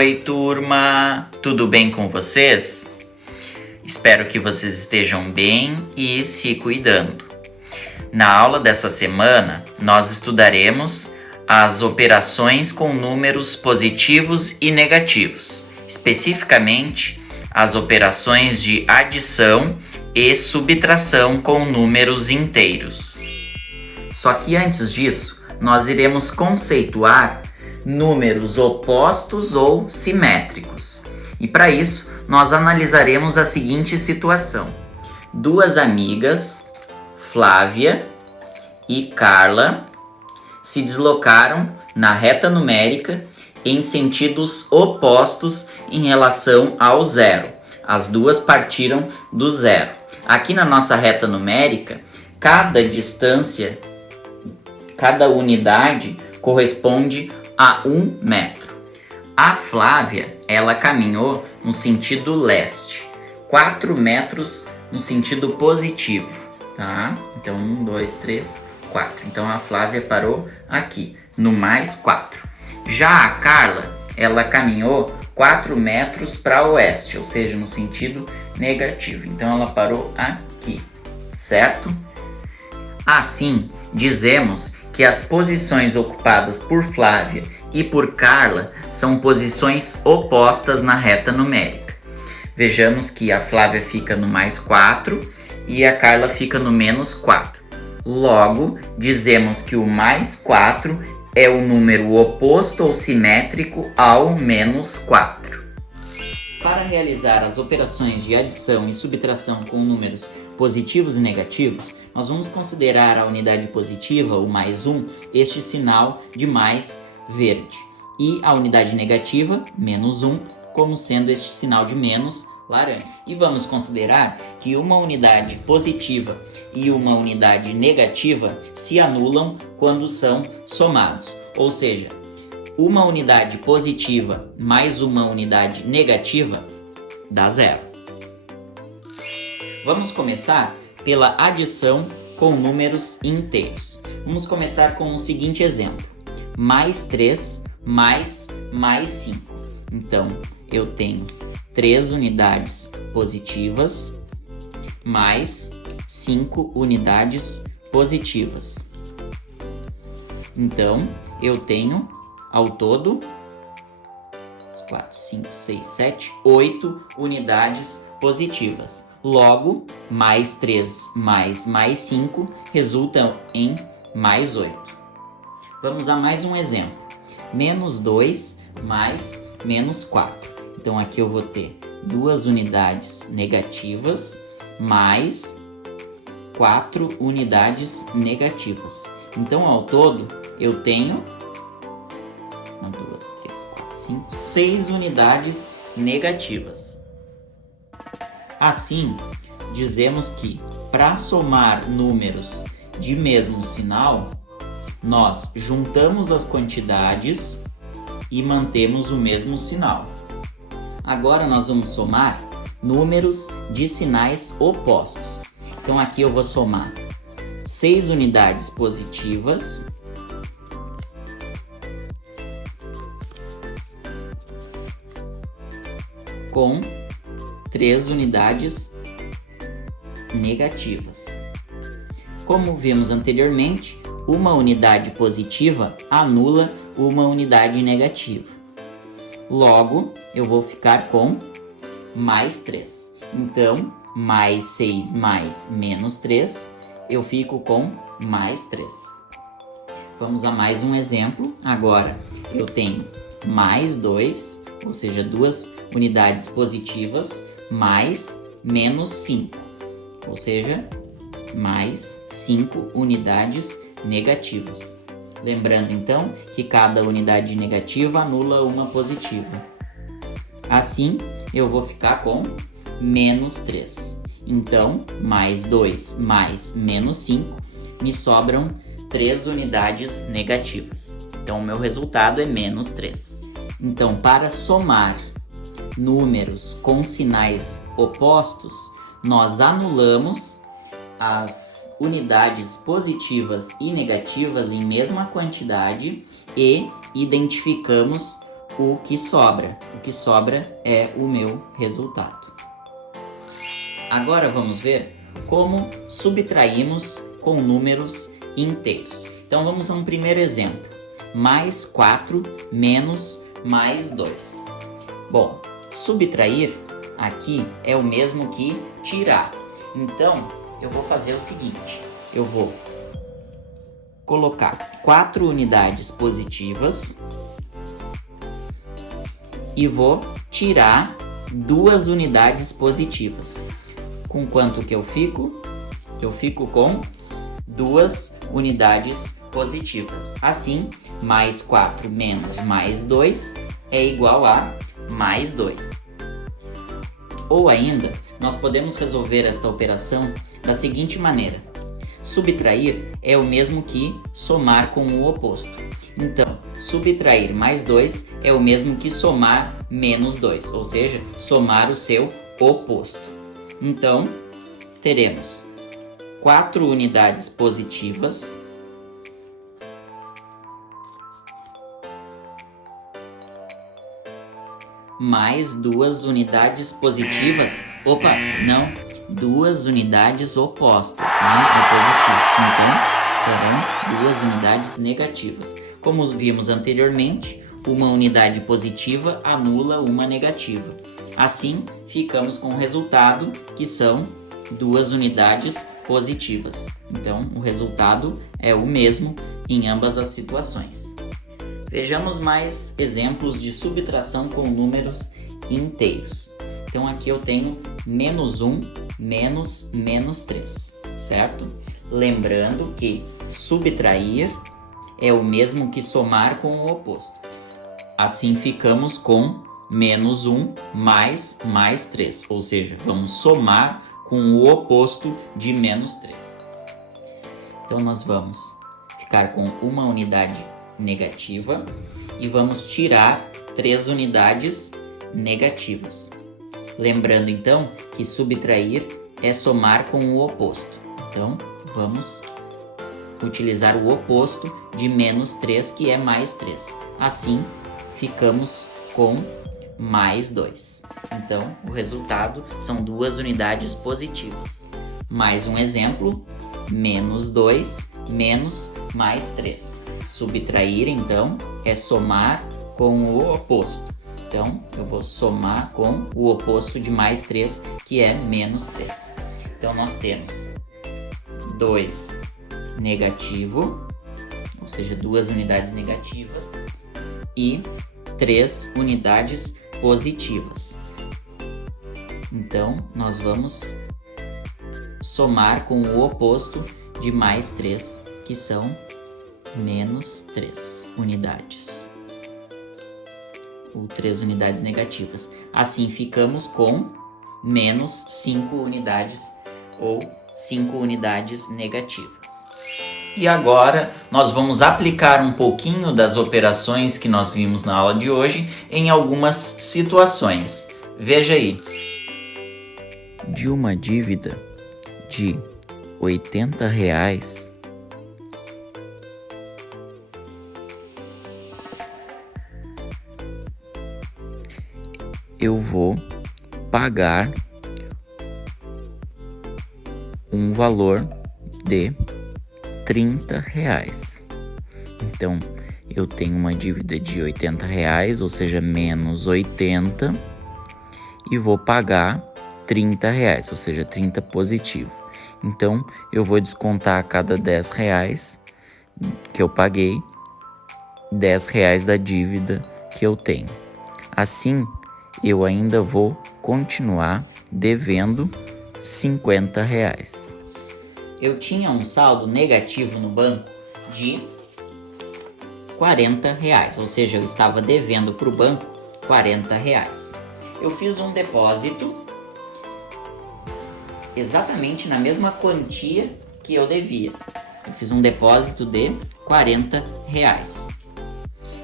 Oi, turma! Tudo bem com vocês? Espero que vocês estejam bem e se cuidando. Na aula dessa semana, nós estudaremos as operações com números positivos e negativos, especificamente as operações de adição e subtração com números inteiros. Só que antes disso, nós iremos conceituar números opostos ou simétricos. E para isso, nós analisaremos a seguinte situação. Duas amigas, Flávia e Carla, se deslocaram na reta numérica em sentidos opostos em relação ao zero. As duas partiram do zero. Aqui na nossa reta numérica, cada distância, cada unidade corresponde a 1 metro. A Flávia, ela caminhou no sentido leste, 4 metros no sentido positivo, tá? Então, 1, 2, 3, 4. Então, a Flávia parou aqui, no mais 4. Já a Carla, ela caminhou 4 metros para oeste, ou seja, no sentido negativo. Então, ela parou aqui, certo? Assim, dizemos que as posições ocupadas por Flávia e por Carla são posições opostas na reta numérica. Vejamos que a Flávia fica no mais 4 e a Carla fica no menos 4. Logo, dizemos que o mais 4 é o número oposto ou simétrico ao menos 4. Para realizar as operações de adição e subtração com números positivos e negativos, nós vamos considerar a unidade positiva, o mais 1, este sinal de mais verde. E a unidade negativa, menos 1, como sendo este sinal de menos laranja. E vamos considerar que uma unidade positiva e uma unidade negativa se anulam quando são somados. Ou seja, uma unidade positiva mais uma unidade negativa dá zero. Vamos começar pela adição com números inteiros. Vamos começar com o seguinte exemplo. Mais 3 mais 5. Então, eu tenho 3 unidades positivas mais 5 unidades positivas. Então, eu tenho ao todo 4, 5, 6, 7, 8 unidades positivas. Logo, mais 3 mais 5 resultam em mais 8. Vamos a mais um exemplo. Menos 2 mais menos 4. Então, aqui eu vou ter 2 unidades negativas mais 4 unidades negativas. Então, ao todo, eu tenho 1, 2, 3, 4, 5, 6 unidades negativas. Assim, dizemos que para somar números de mesmo sinal, nós juntamos as quantidades e mantemos o mesmo sinal. Agora nós vamos somar números de sinais opostos. Então aqui eu vou somar 6 unidades positivas com 3 unidades negativas. Como vimos anteriormente, uma unidade positiva anula uma unidade negativa. Logo, eu vou ficar com mais 3. Então, mais 6 mais menos 3, eu fico com mais 3. Vamos a mais um exemplo. Agora, eu tenho mais 2, ou seja, 2 unidades positivas, mais menos 5, ou seja, mais 5 unidades negativas. Lembrando então que cada unidade negativa anula uma positiva. Assim, eu vou ficar com menos 3. Então, mais 2 mais menos 5, me sobram 3 unidades negativas. Então, o meu resultado é menos 3. Então, para somar números com sinais opostos, nós anulamos as unidades positivas e negativas em mesma quantidade e identificamos o que sobra. O que sobra é o meu resultado. Agora vamos ver como subtraímos com números inteiros. Então vamos a um primeiro exemplo. Mais 4 menos mais 2. Bom, subtrair aqui é o mesmo que tirar. Então eu vou fazer o seguinte. Eu vou colocar 4 unidades positivas e vou tirar 2 unidades positivas. Com quanto que eu fico? Eu fico com 2 unidades positivas. Assim, mais 4 menos mais 2 é igual a mais 2. Ou ainda, nós podemos resolver esta operação da seguinte maneira. Subtrair é o mesmo que somar com o oposto. Então, subtrair mais 2 é o mesmo que somar menos 2, ou seja, somar o seu oposto. Então, teremos 4 unidades positivas mais 2 unidades positivas. Opa, não, 2 unidades opostas, né? O positivo. Então, serão 2 unidades negativas. Como vimos anteriormente, uma unidade positiva anula uma negativa. Assim, ficamos com o resultado que são 2 unidades positivas. Então, o resultado é o mesmo em ambas as situações. Vejamos mais exemplos de subtração com números inteiros. Então, aqui eu tenho menos 1 menos menos 3, certo? Lembrando que subtrair é o mesmo que somar com o oposto. Assim, ficamos com menos 1 mais mais 3, ou seja, vamos somar com o oposto de menos 3. Então, nós vamos ficar com uma unidade negativa e vamos tirar 3 unidades negativas. Lembrando, então, que subtrair é somar com o oposto. Então, vamos utilizar o oposto de menos 3, que é mais 3. Assim, ficamos com mais 2. Então, o resultado são 2 unidades positivas. Mais um exemplo, menos 2 menos mais 3. Subtrair, então, é somar com o oposto. Então, eu vou somar com o oposto de mais 3, que é menos 3. Então, nós temos 2 negativo, ou seja, 2 unidades negativas, e 3 unidades positivas. Então, nós vamos somar com o oposto de mais 3, que são menos 3 unidades. Ou 3 unidades negativas. Assim, ficamos com menos 5 unidades ou 5 unidades negativas. E agora, nós vamos aplicar um pouquinho das operações que nós vimos na aula de hoje em algumas situações. Veja aí. De uma dívida de R$80, eu vou pagar um valor de R$30. Então, eu tenho uma dívida de R$80, ou seja, menos 80, e vou pagar R$30, ou seja, 30 positivo. Então, eu vou descontar a cada R$10 que eu paguei, R$10 da dívida que eu tenho. Assim, eu ainda vou continuar devendo R$50. Eu tinha um saldo negativo no banco de R$40, ou seja, eu estava devendo para o banco R$40. Eu fiz um depósito exatamente na mesma quantia que eu devia. Eu fiz um depósito de R$40.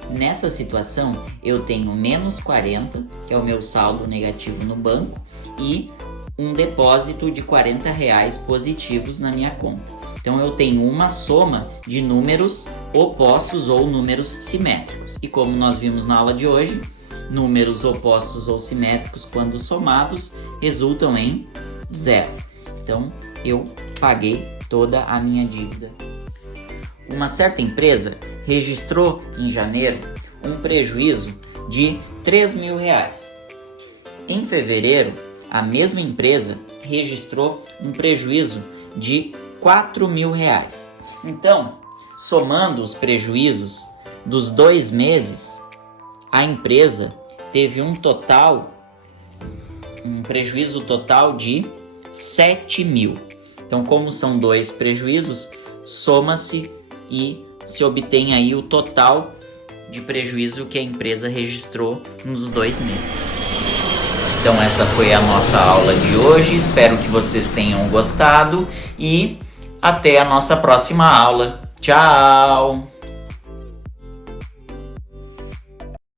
Nessa situação, eu tenho menos 40, que é o meu saldo negativo no banco, e um depósito de R$40 positivos na minha conta. Então, eu tenho uma soma de números opostos ou números simétricos. E como nós vimos na aula de hoje, números opostos ou simétricos, quando somados, resultam em 0. Então, eu paguei toda a minha dívida. Uma certa empresa registrou em janeiro um prejuízo de R$3.000. Em fevereiro, a mesma empresa registrou um prejuízo de R$4.000. Então, somando os prejuízos dos 2 meses, a empresa teve um prejuízo total de R$7.000. Então, como são 2 prejuízos, soma-se e se obtém aí o total de prejuízo que a empresa registrou nos 2 meses. Então essa foi a nossa aula de hoje, espero que vocês tenham gostado e até a nossa próxima aula. Tchau!